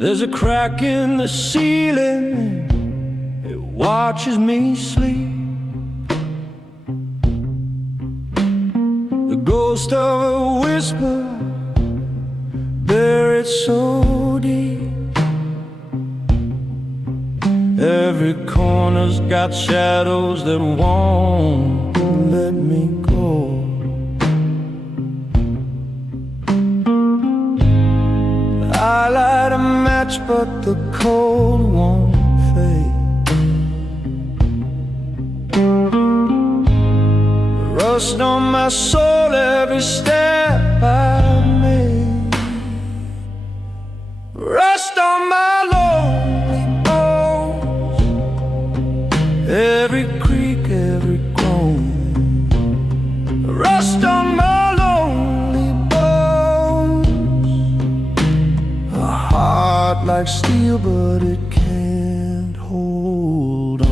There's a crack in the ceiling, it watches me sleep. The ghost of a whisper buried so deep. Every corner's got shadows that won't let me go. I light a match, but the cold won't fade. Rust on my soul every step I made. Rust on my lonely bones, every creak, every groan. Rust on my lonely bones, a heart like steel, but it can't hold on.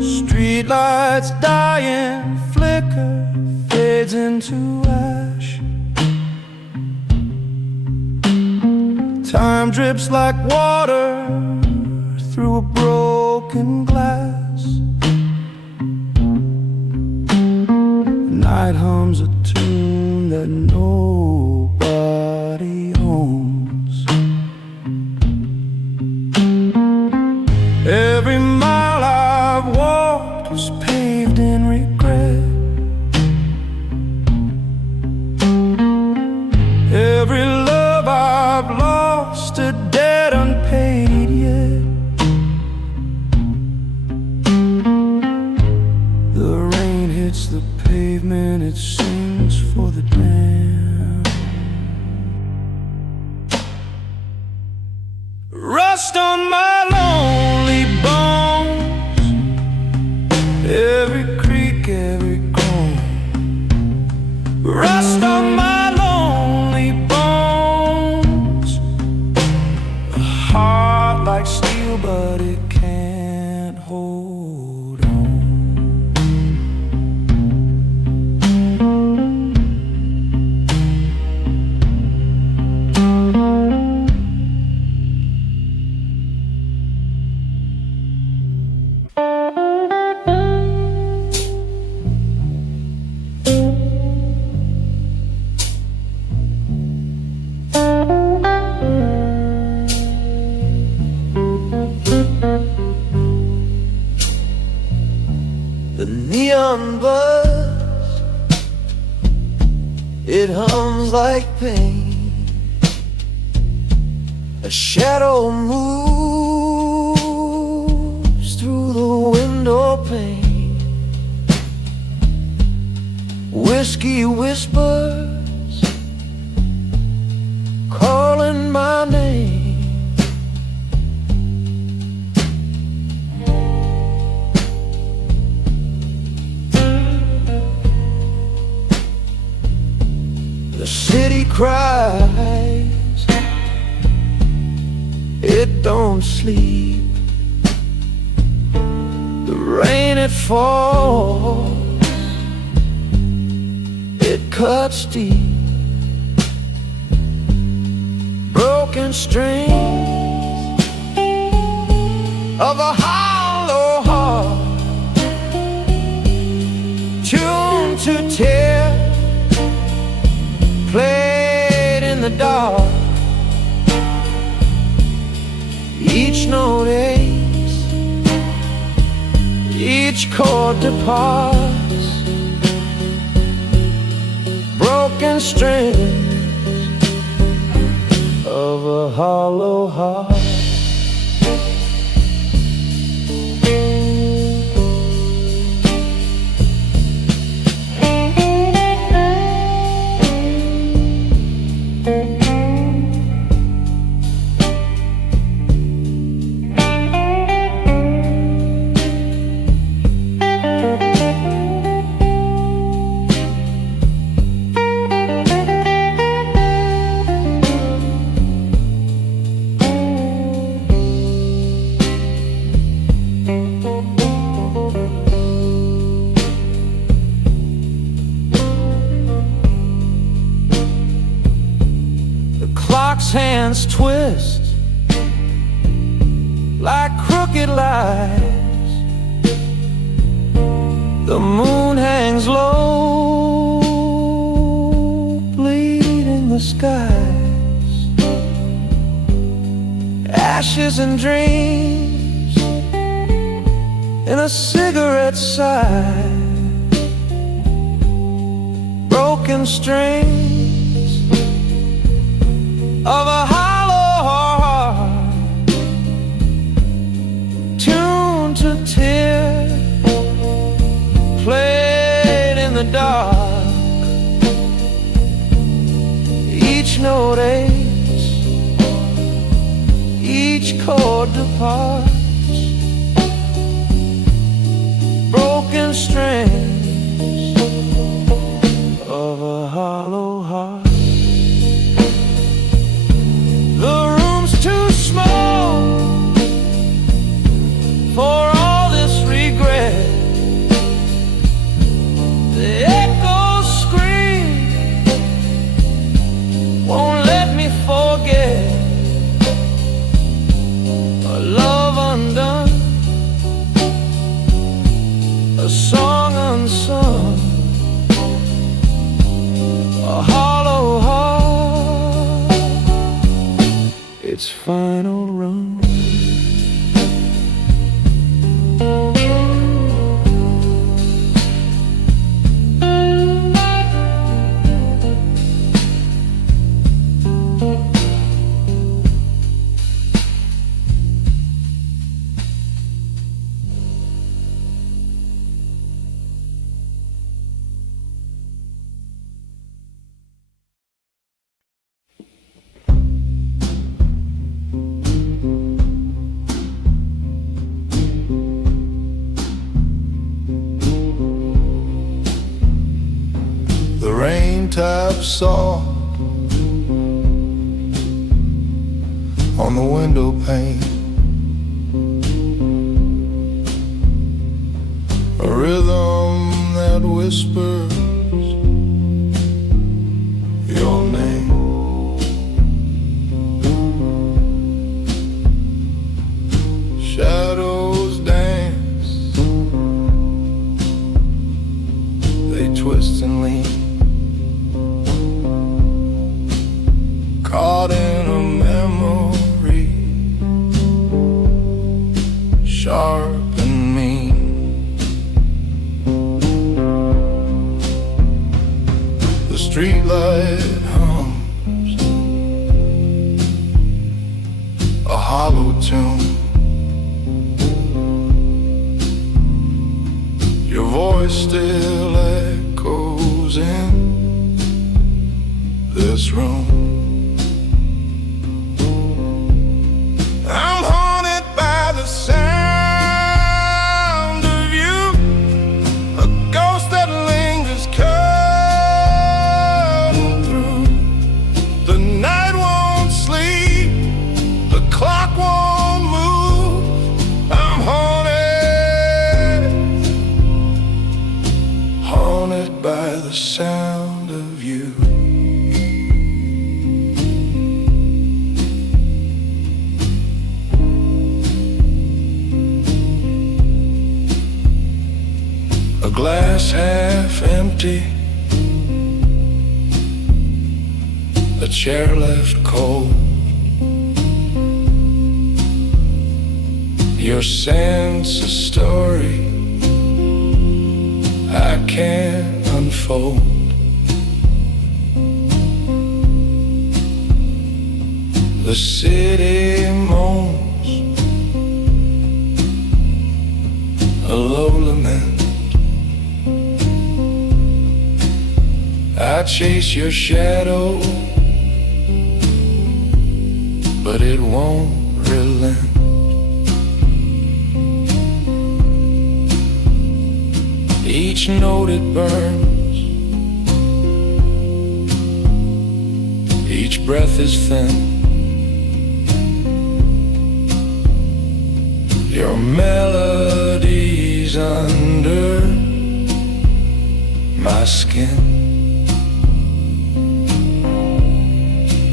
Streetlights dying, flicker, fades into ash. Time drips like water through a broken glass. Night hums a tune that nobody owns. Every mile I've walked was paved in regret. Every love I've lost, a debt unpaid yet. The rain hits the pavement, it sings for the damned. Rust on my lonely bones, every creak, every groan. Rust on my lonely bones, a heart like steel, but it can't hold on. The neon buzz, it hums like pain. A shadow moves through the window pane. Whiskey whispers, calling my name. The city cries, it don't sleep. The rain it falls, it cuts deep. Broken strings of a hollow heart, tuned to tear, played in the dark. Each note aches, each chord departs. Broken strings of a hollow heart. ashes and dreams in a cigarette side, broken strings of a hollow heart, tuned to tears played in the dark. Each note aches, each chord departs, broken strings of a hollow heart. The room's too small for all this regret. The echoes scream, won't let me forget a love undone, a song unsung, a hollow heart, its final run. The rain taps soft on the window pane, a rhythm that whispers your name. Shadows dance, they twist and lean, caught in a memory, sharp and mean. The streetlight hums a hollow tune. Your voice still echoes in this room. I'm haunted by the sound of you, a ghost that lingers cutting through. The night won't sleep, the clock won't move. I'm haunted by the sound of you. A glass half empty, a chair left cold. Your sense a story I can't unfold. The city moans a low lament. I chase your shadow, but it won't relent. Each note it burns, each breath is thin. Your melody's under my skin.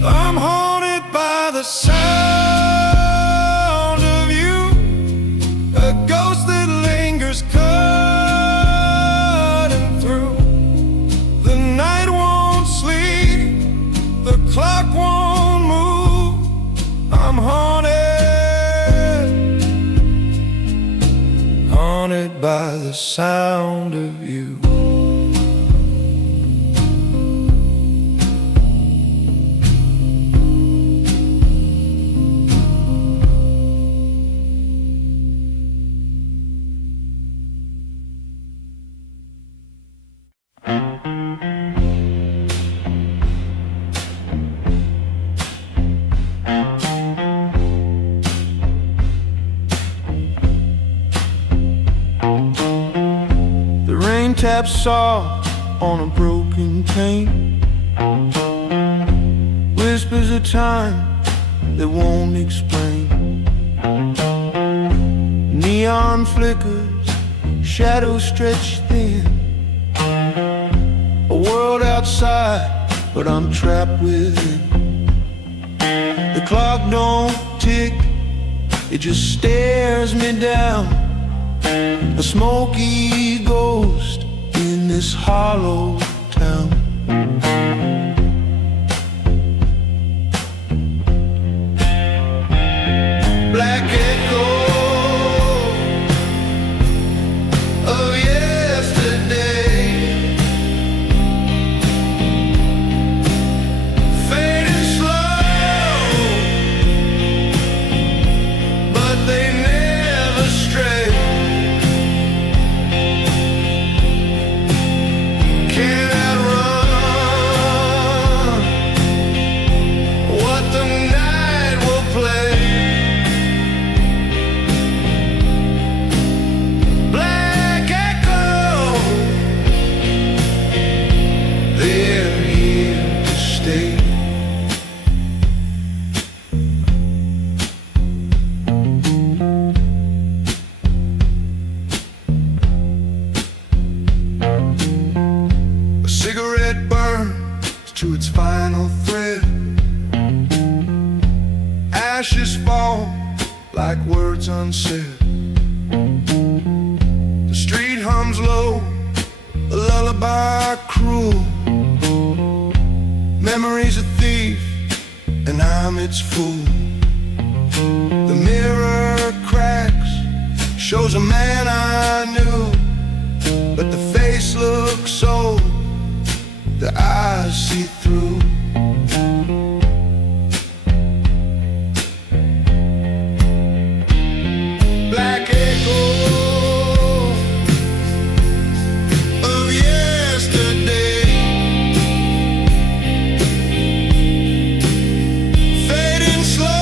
I'm haunted by the sound of you, a ghost that lingers cutting through. The night won't sleep, the clock won't move. I'm haunted haunted by the sound of you. Tap soft on a broken pane, whispers of time that won't explain. Neon flickers, shadows stretched thin. A world outside, but I'm trapped within. The clock don't tick, it just stares me down. A smoky ghost in this hollow town. Black echo of yesterday, fading slow, but they never stray. To its final thread, ashes fall like words unsaid. The street hums low, a lullaby cruel. Memory's a thief, and I'm its fool. The mirror cracks, shows a man I knew, but the face looks old, the eyes see through. Black echo of yesterday, fading slow,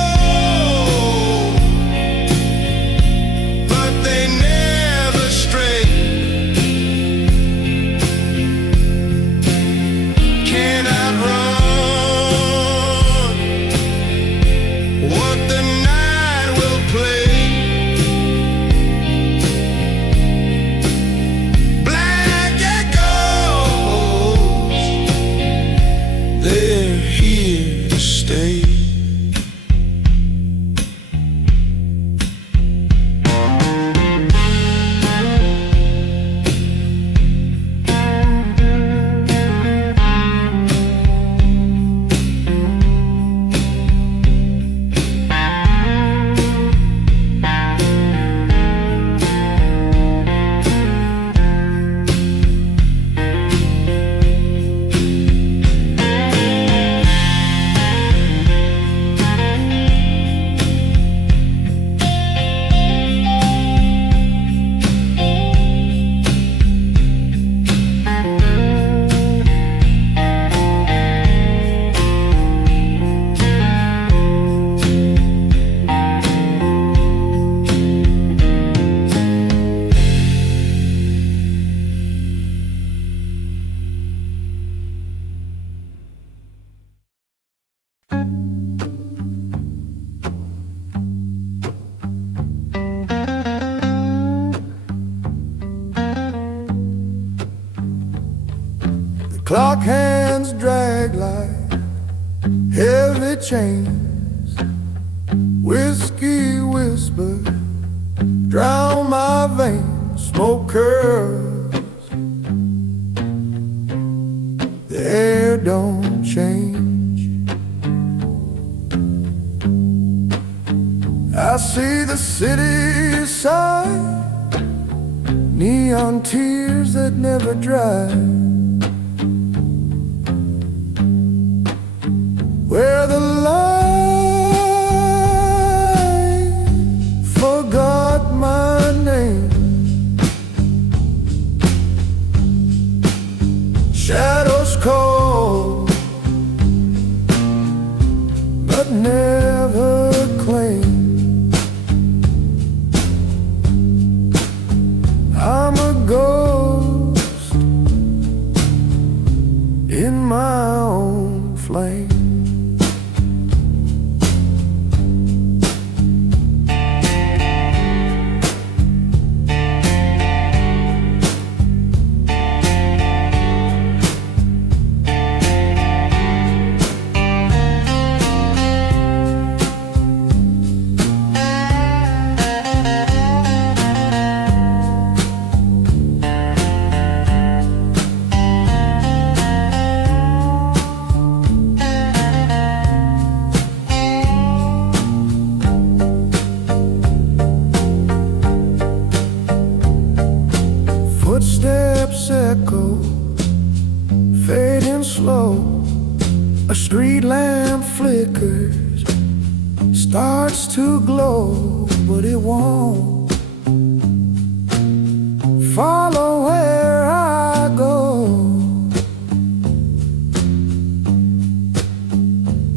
but they never stray. Cannot run what the night will play. Black echoes, they're here to stay. Clock hands drag like heavy chains. Whiskey whisper drown my veins. Smoke curls, the air don't change. I see the city side neon tears that never dry, where the light forgot my name. Shadows cold, but never claim. I'm a ghost in my own flame. Footsteps echo, fading slow. A street lamp flickers, starts to glow, but it won't follow where I go.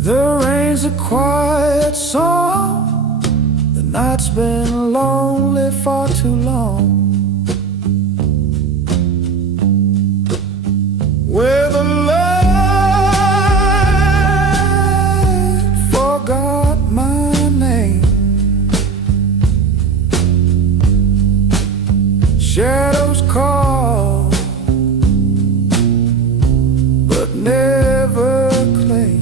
The rain's a quiet song, the night's been lonely for too long. Where the light forgot my name. Shadows call, but never claim.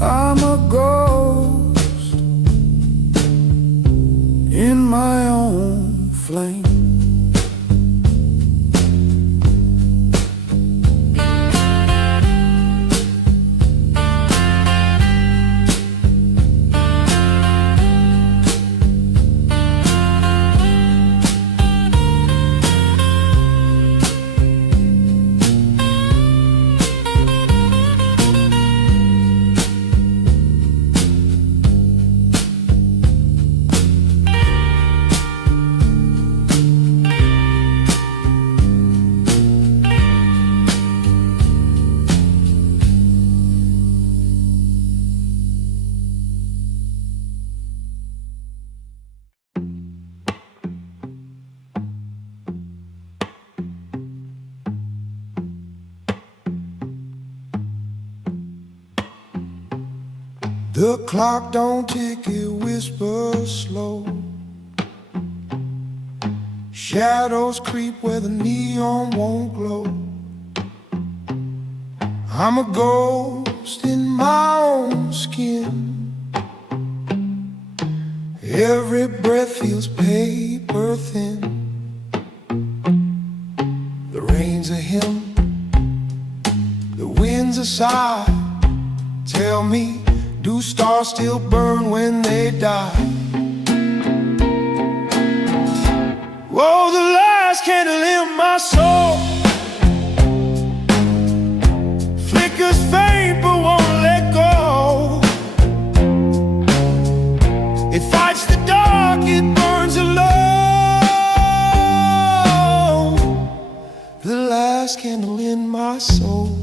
I'm a ghost in my own flame. The clock don't tick, it whispers slow. Shadows creep where the neon won't glow. I'm a ghost in my own skin. Every breath feels paper thin. The rain's a hymn, the wind's a sigh. Tell me, do stars still burn when they die? Whoa, the last candle in my soul flickers faint but won't let go. It fights the dark, it burns alone. The last candle in my soul.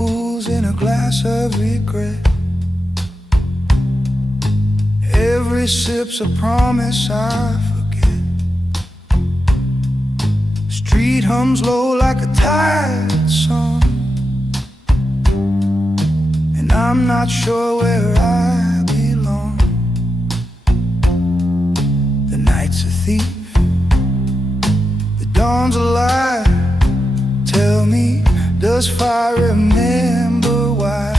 pools in a glass of regret. Every sip's a promise I forget. Street hums low like a tired song, and I'm not sure where I belong. The night's a thief, the dawn's a lie. Tell me, does fire remember why?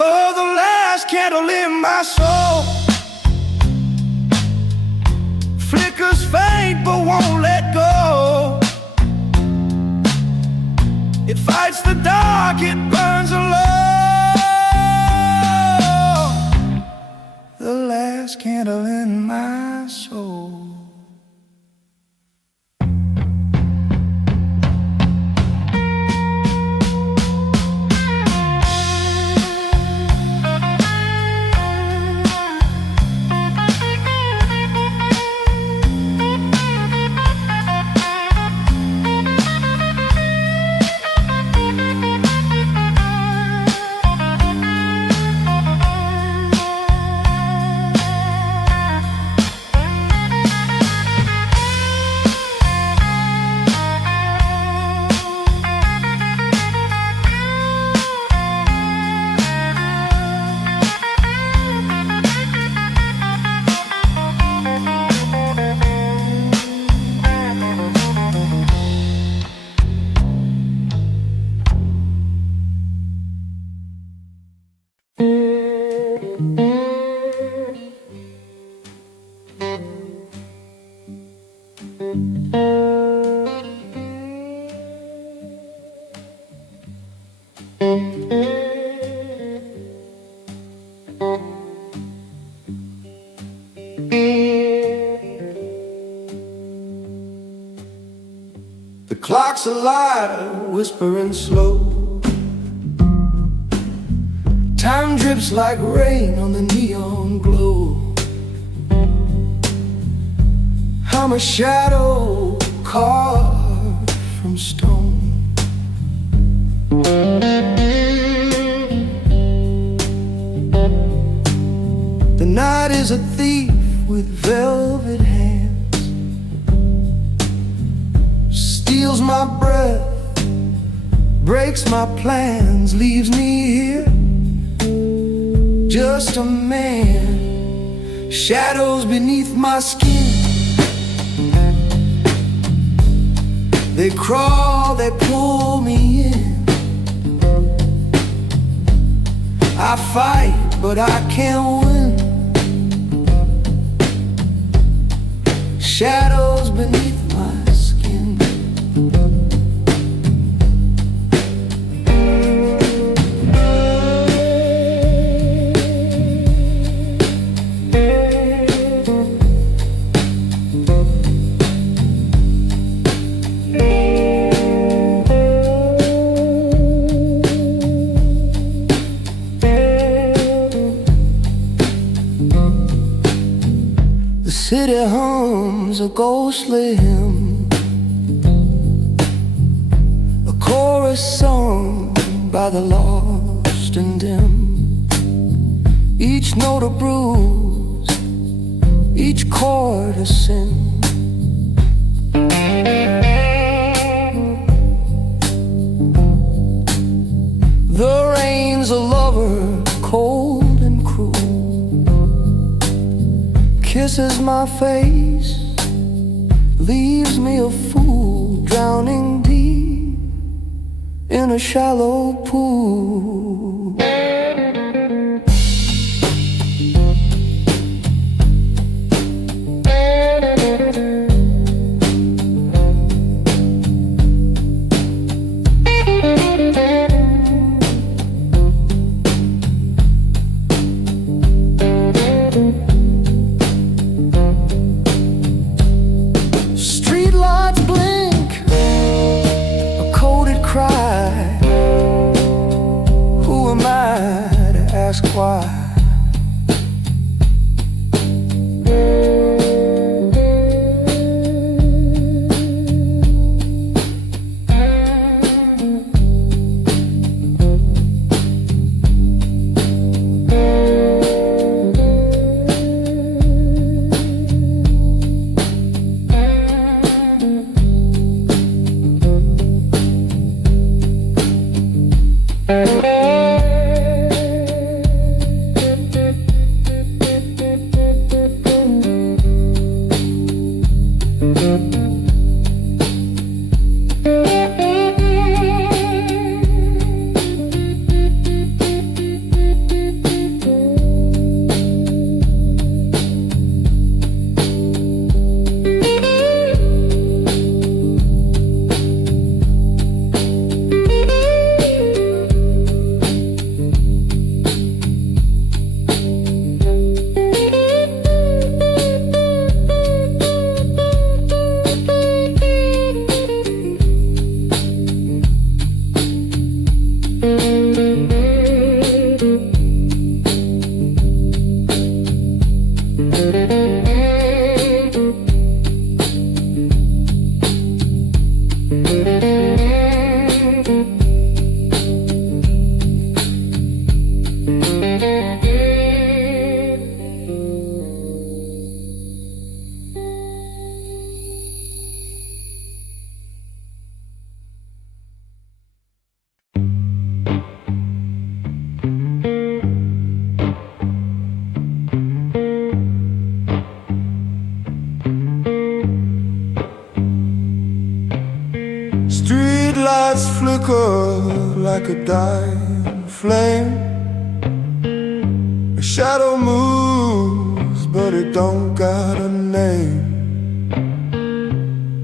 Oh, the last candle in my soul flickers faint but won't let go. It fights the dark, it burns alone. The last candle in my soul. The clock's alive, whispering slow. Time drips like rain on the neon glow. I'm a shadow carved from stone. The night is a thief with velvet hands, steals my breath, breaks my plans, leaves me here, just a man. Shadows beneath my skin, they crawl, they pull me in. I fight, but I can't win. Shadows beneath my skin. The city hums a ghostly hymn, a chorus sung by the lost and dim. Each note a bruise, each chord a sin. The rain's a lover, cold and cruel, kisses my face, leaves me a fool, drowning deep in a shallow pool. Why? lights flicker like a dying flame. A shadow moves, but it don't got a name.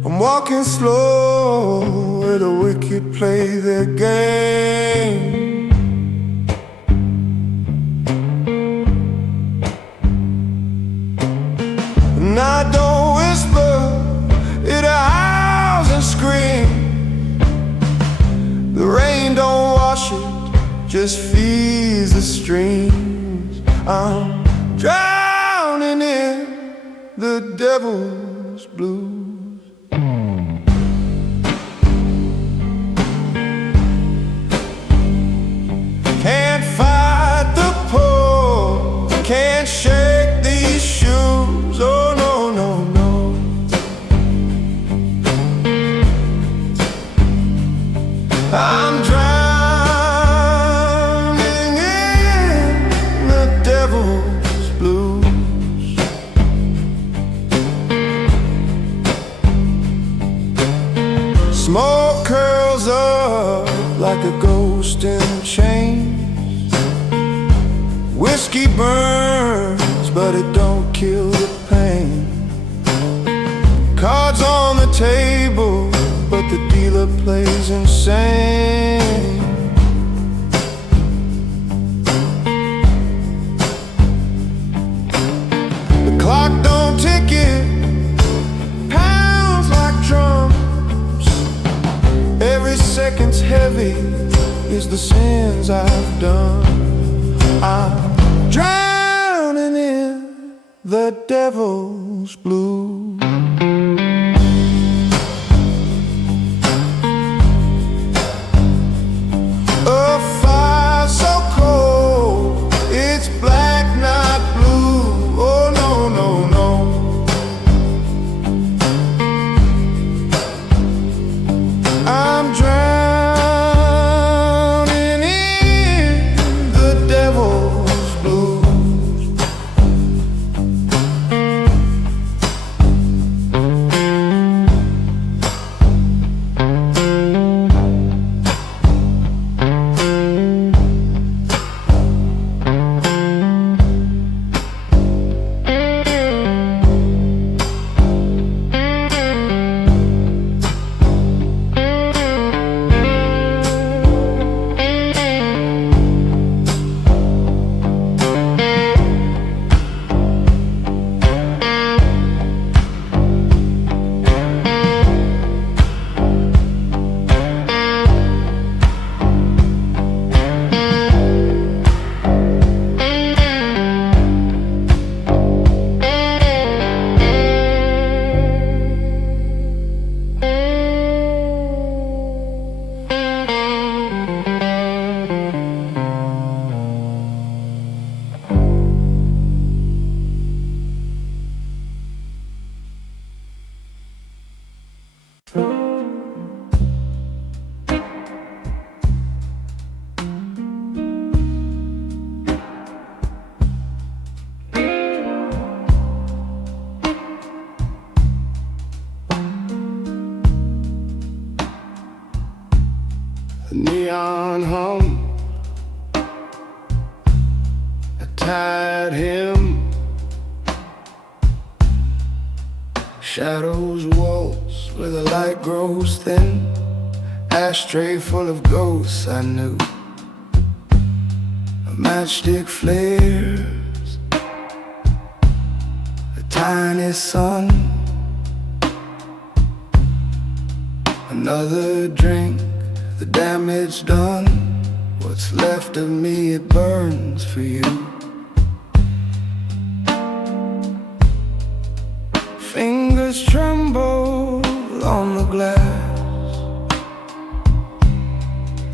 I'm walking slow where the wicked play their game. And I don't whisper, it howls and screams. The rain don't wash it, just feeds the streams. I'm drowning in the devil's blues. Can't fight the pull, can't shake these shoes. Oh no, no, no. I'm drowning in the devil's blues. Smoke curls up like a ghost in chains. Whiskey burns, but it don't kill the pain. Cards on the table, but the dealer plays insane. The clock don't tick it, pounds like drums. Every second's heavy is the sins I've done. I'm drowning in the devil's blues. A fire so cold, it's black, not blue. Oh no, no, no. I'm drowning in the devil's blues. The neon hum, I tied him. Shadows waltz where the light grows thin. Ashtray full of ghosts I knew. A matchstick flares, a tiny sun. Another drink, the damage done. What's left of me, it burns for you. Fingers tremble on the glass.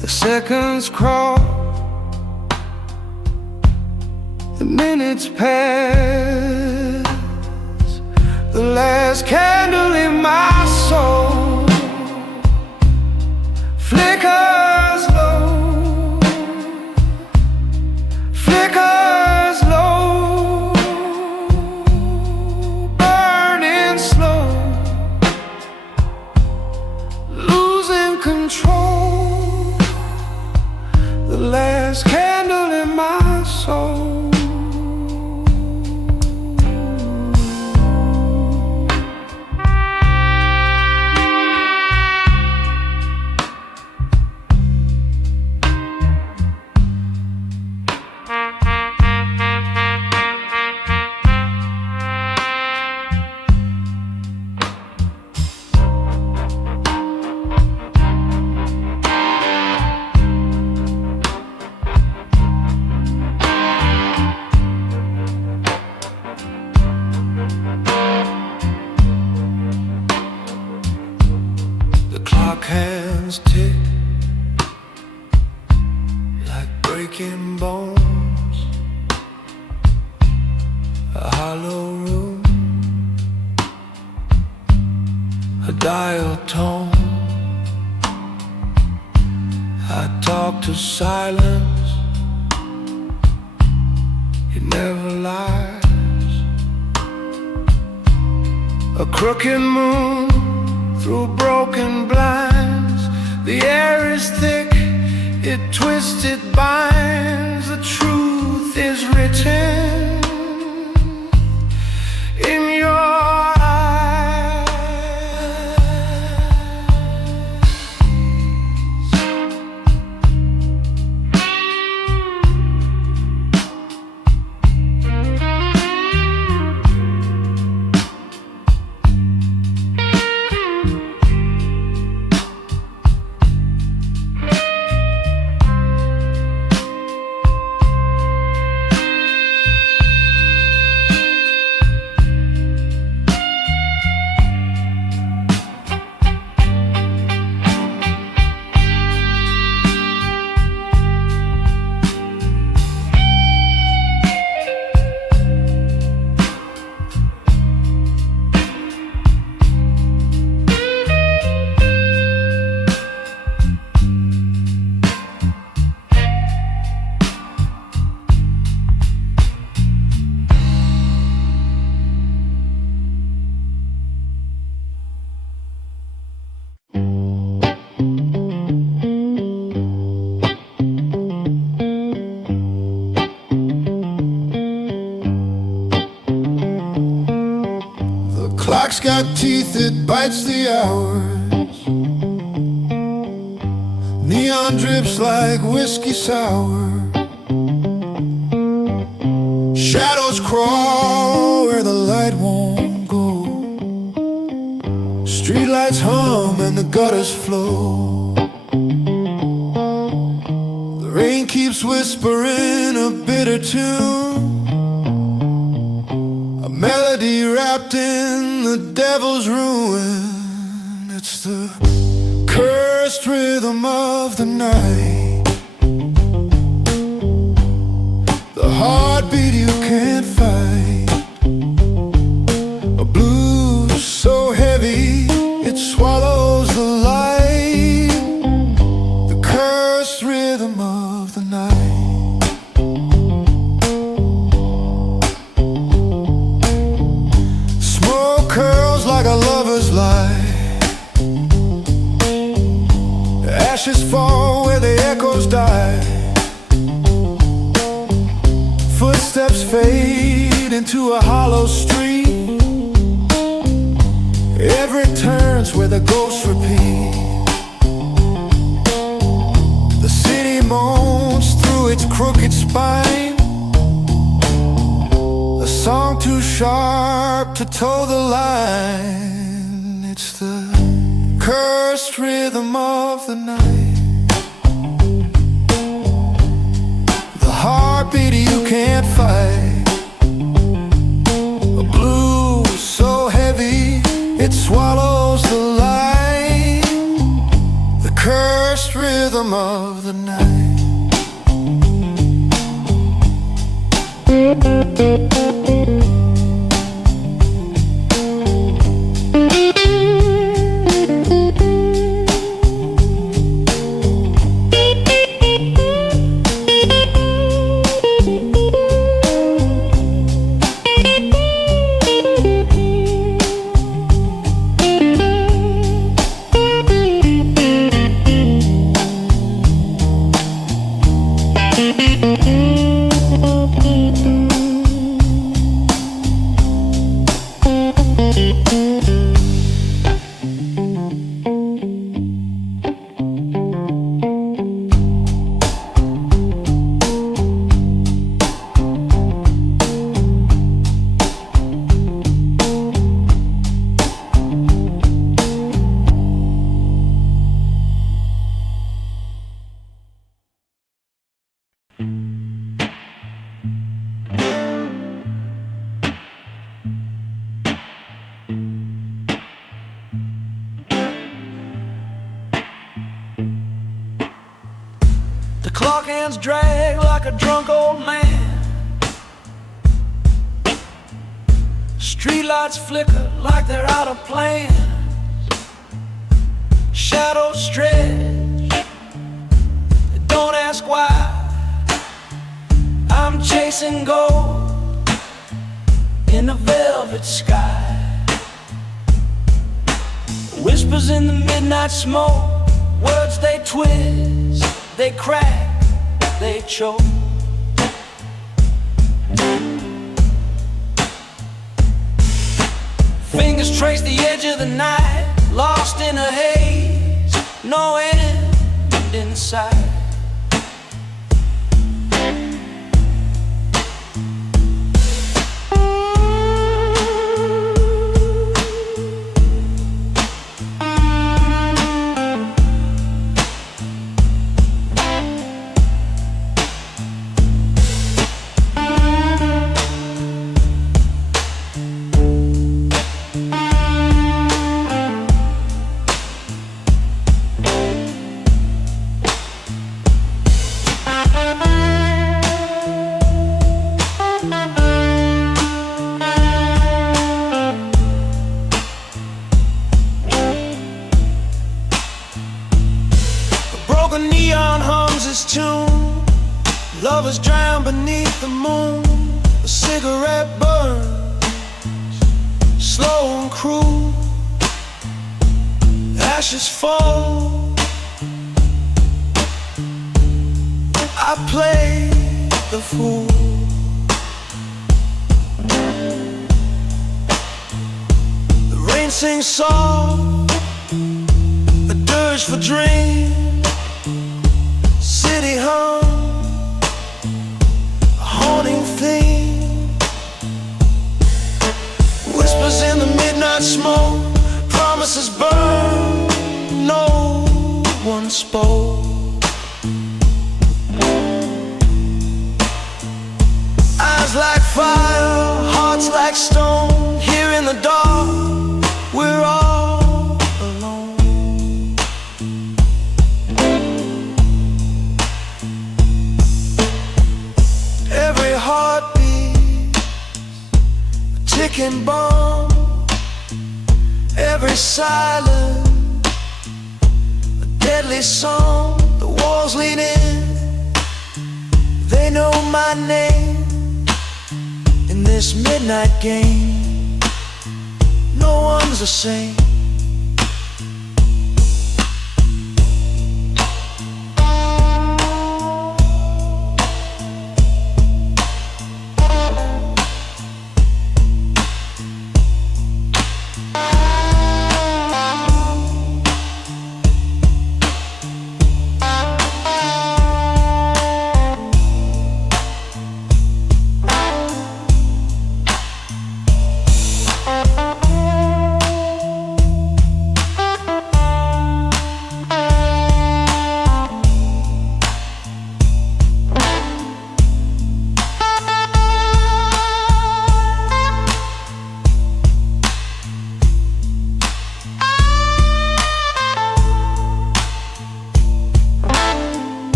The seconds crawl, the minutes pass. The last candle in my soul flickers low, flickers low, burning slow, losing control. I talk to silence, it never lies. A crooked moon through broken blinds. The air is thick, it twists, it binds. The truth is written in your eyes. Clock's got teeth, it bites the hours. Neon drips like whiskey sour. Shadows crawl where the light won't go. Streetlights hum and the gutters flow. The rain keeps whispering a bitter tune, a melody wrapped in the devil's ruin. It's the cursed rhythm of the night, the heartbeat you can't fight, a blues so heavy it swallows the light, the cursed rhythm of the night. Like a lover's lie, ashes fall where the echoes die. Footsteps fade into a hollow street. Every turn's where the ghosts repeat. The city moans through its crooked spine, a song too sharp to toe the line. It's the cursed rhythm of the night, the heartbeat you can't fight, a blues so heavy it swallows the light, the cursed rhythm of the night. Clock hands drag like a drunk old man. Streetlights flicker like they're out of plans. Shadows stretch dancing gold in a velvet sky. Whispers in the midnight smoke, words they twist, they crack, they choke. Fingers trace the edge of the night, lost in a haze, no end in sight. Broken neon hums its tune. Lovers drown beneath the moon. A cigarette burns, slow and cruel. Ashes fall. I play the fool. The rain sings soft, a dirge for dreams. City hum, a haunting theme. Whispers in the midnight smoke, promises burn, no one spoke. Eyes like fire, hearts like stone. Here in the dark, we're all alone. Every heartbeat, a ticking bomb. Every silence, a deadly song. The walls lean in, they know my name. In this midnight game, no one's the same.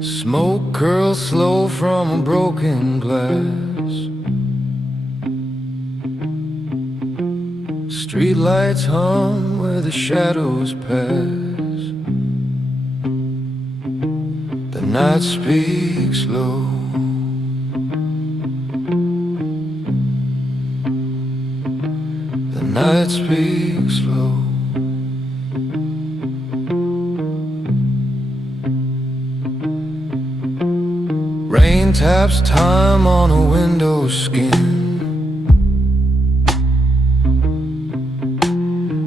Smoke curls slow from a broken glass. Streetlights hum where the shadows pass. The night speaks low. The night speaks low. Rain taps time on a window skin.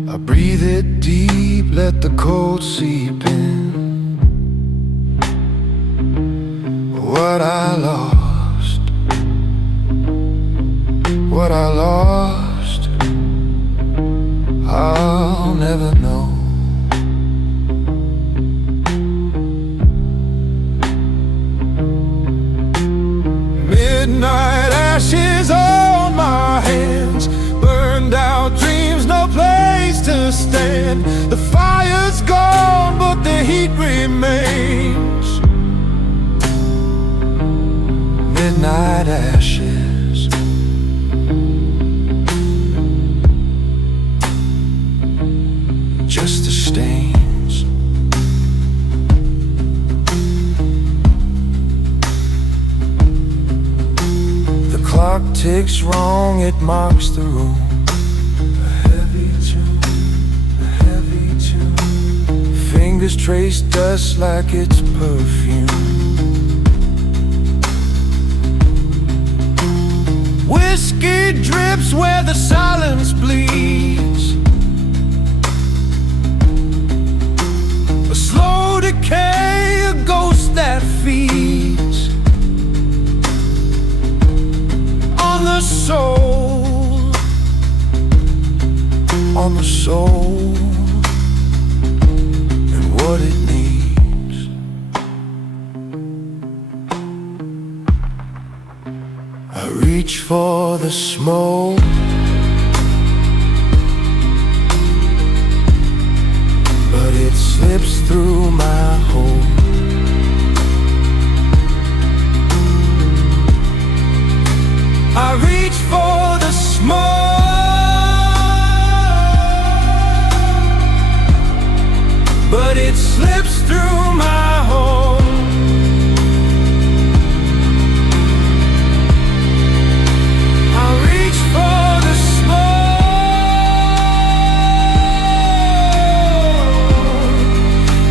I breathe it deep, let the cold seep in. what I lost, what I lost, I'll never know. Midnight ashes on my hands, burned out dreams, no place to stand. The fire's gone, but the heat remains. Midnight ashes, just the stains. The clock ticks wrong, it marks the room. A heavy tune, a heavy tune. Fingers trace dust like it's perfume. Whiskey drips where the silence bleeds. A slow decay, a ghost that feeds on the soul, on the soul, and what it needs. I reach for the smoke, but it slips through my hole. I reach for the smoke, but it slips through my hole. I reach for the smoke,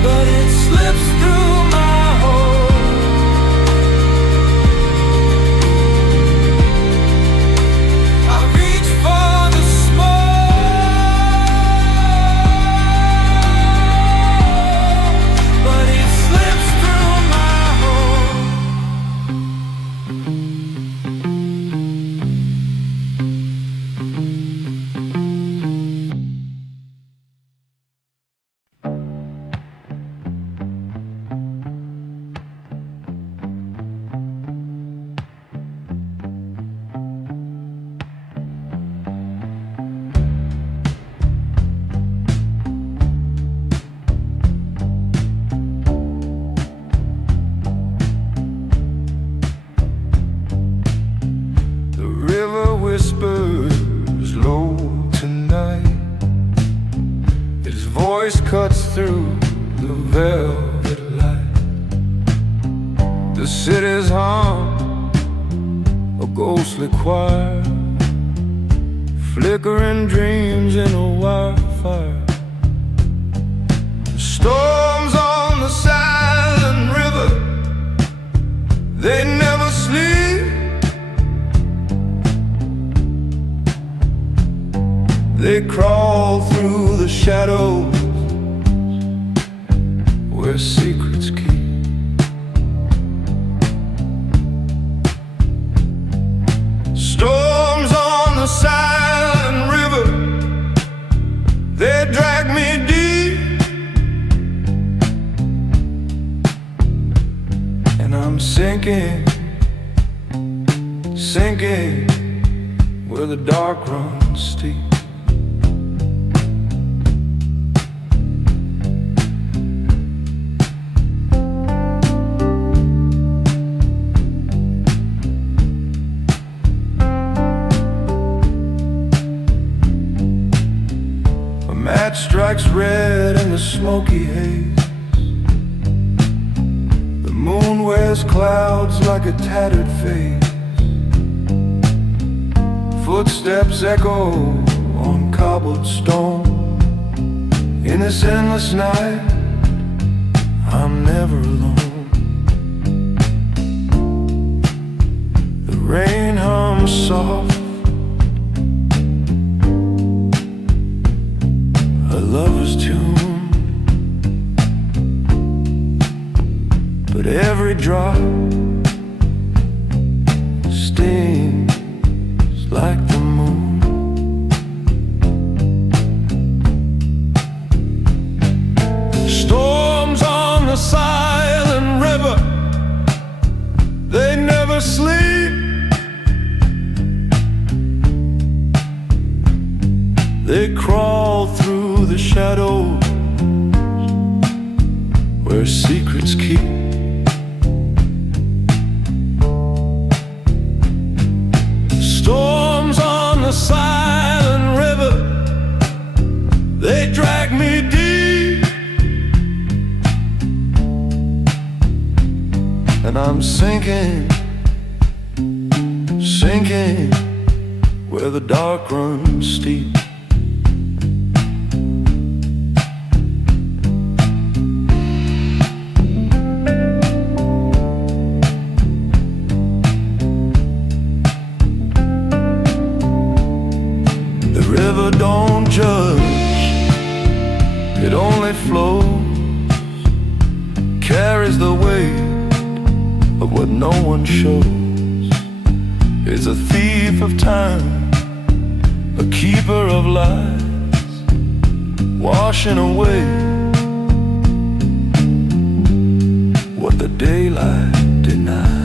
but it slips through my hole. I reach for the smoke, but it slips through my hole. The river whispers low tonight. Its voice cuts through the velvet light. The city's hum, a ghostly choir, flickering dreams in a wildfire. Storms on the silent river, they never sleep. They crawl through the shadows where secrets keep. Storms on the silent river, they drag me deep, and I'm sinking, sinking where the dark runs steep. A match strikes red in the smoky haze. The moon wears clouds like a tattered face. Footsteps echo on cobbled stone. In this endless night, I'm never alone. The rain hums soft, a lover's tune, but every drop things like the moon. Storms on the silent river, they never sleep. They crawl through the shadows where secrets keep. Storms on the silent river, they drag me deep, and I'm sinking, sinking where the dark runs steep. River don't judge, it only flows, carries the weight of what no one shows. It's a thief of time, a keeper of lies, washing away what the daylight denies.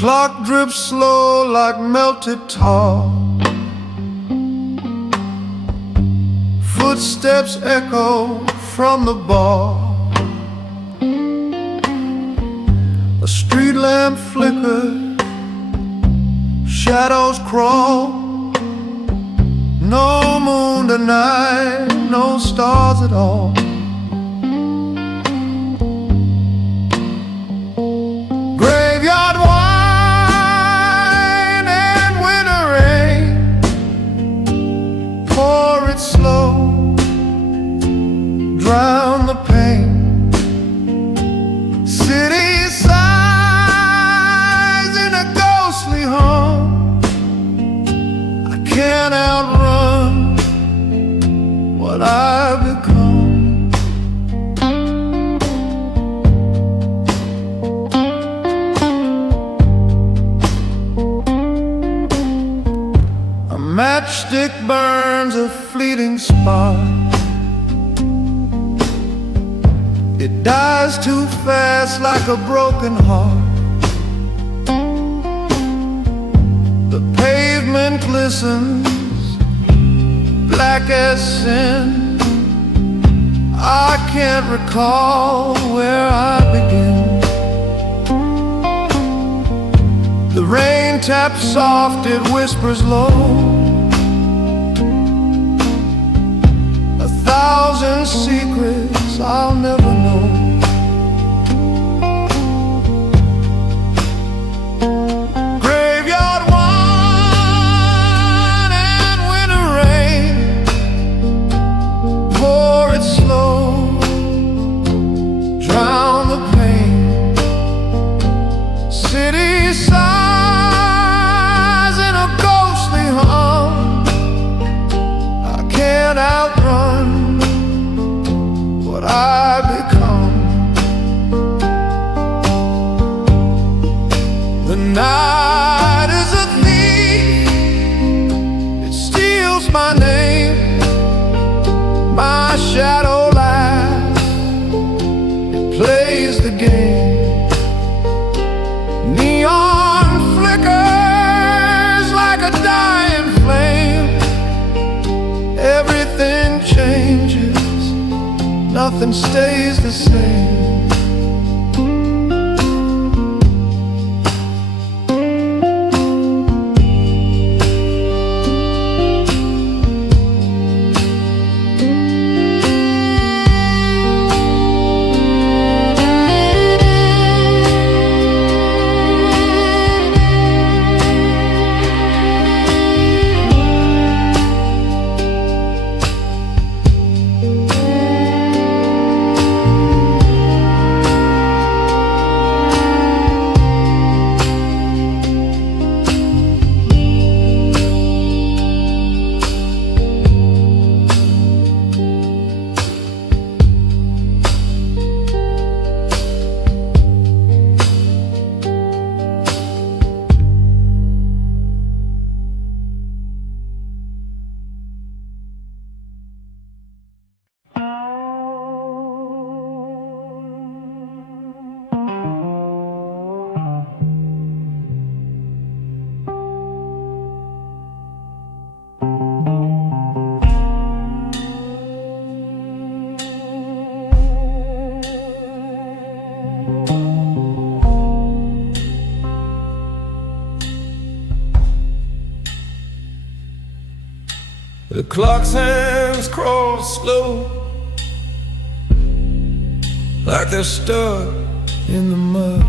Clock drips slow like melted tar. Footsteps echo from the bar. A street lamp flickers, shadows crawl. No moon tonight, no stars at all. Graveyard wine and winter rain, pour it slow, drown the pain. City sighs in a ghostly hum. I can't outrun what I've become. A matchstick burns a fleeting spark. It dies too fast like a broken heart. The pavement glistens, black as sin. I can't recall where I begin. The rain taps soft, it whispers low. 1,000 secrets I'll never know. Graveyard wine and winter rain, pour it slow, drown the pain. City sighs in a ghostly hum. I can't outrun what I become. nothing stays the same. The clock's hands crawl slow, like they're stuck in the mud.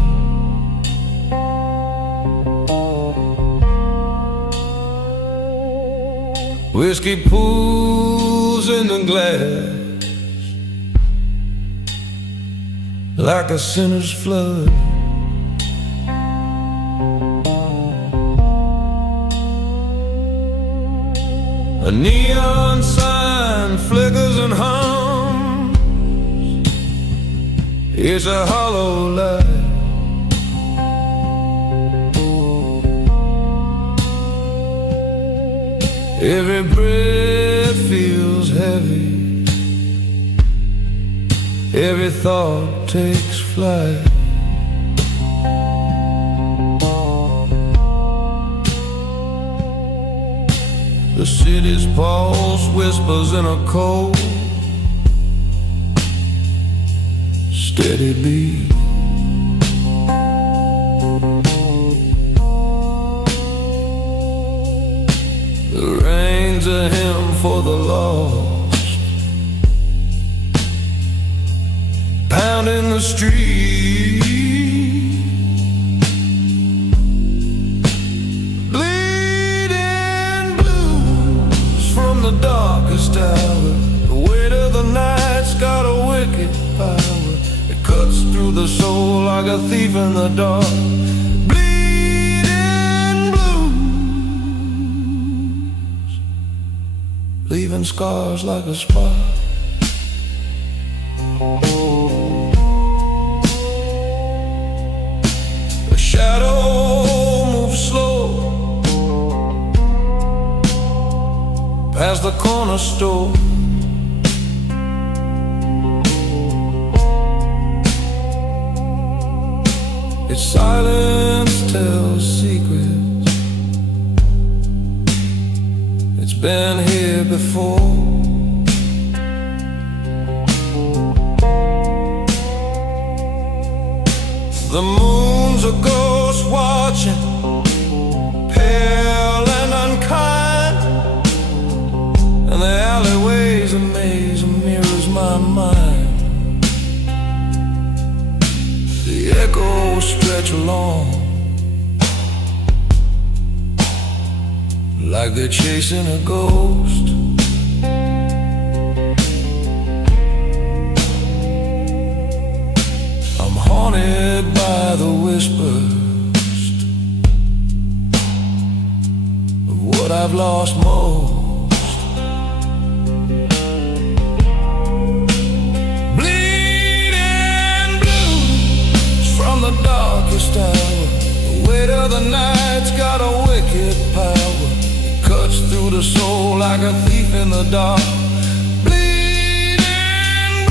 Whiskey pools in the glass, like a sinner's flood. A neon sign flickers and hums. It's a hollow light. Every breath feels heavy. Every thought takes flight. The city's pulse whispers in a cold, steady beat. The rain's a hymn for the lost, pounding the street. The darkest hour, the weight of the night's got a wicked power. It cuts through the soul like a thief in the dark. Bleeding blues, leaving scars like a spark. The shadow moves slow past the corner store. Its silence tells secrets. It's been here before. The moon's a ghost watching, pale and unkind. And the alleyway's a maze and mirrors my mind. The echoes stretch along, like they're chasing a ghost. I'm haunted by the whispers of what I've lost most. The darkest hour, the weight of the night's got a wicked power. It cuts through the soul like a thief in the dark. Bleeding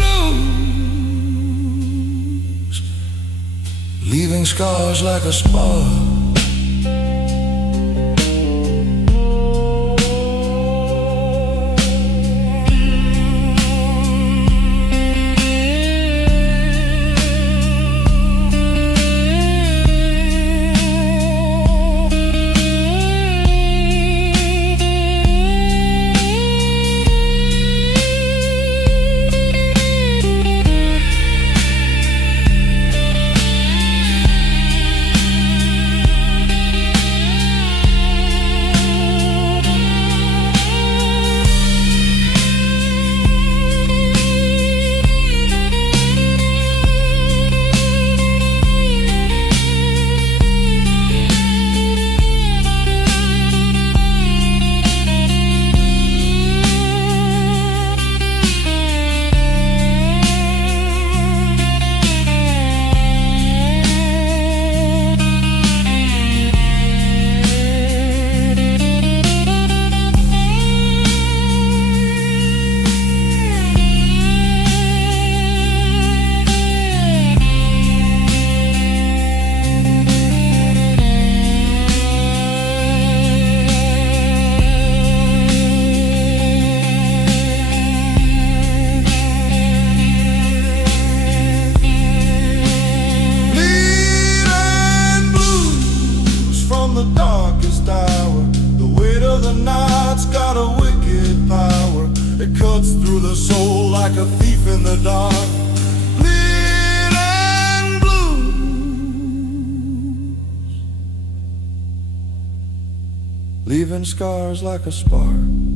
blues, leaving scars like a spark. darkest hour. The weight of the night's got a wicked power. It cuts through the soul like a thief in the dark. Bleeding blues, leaving scars like a spark.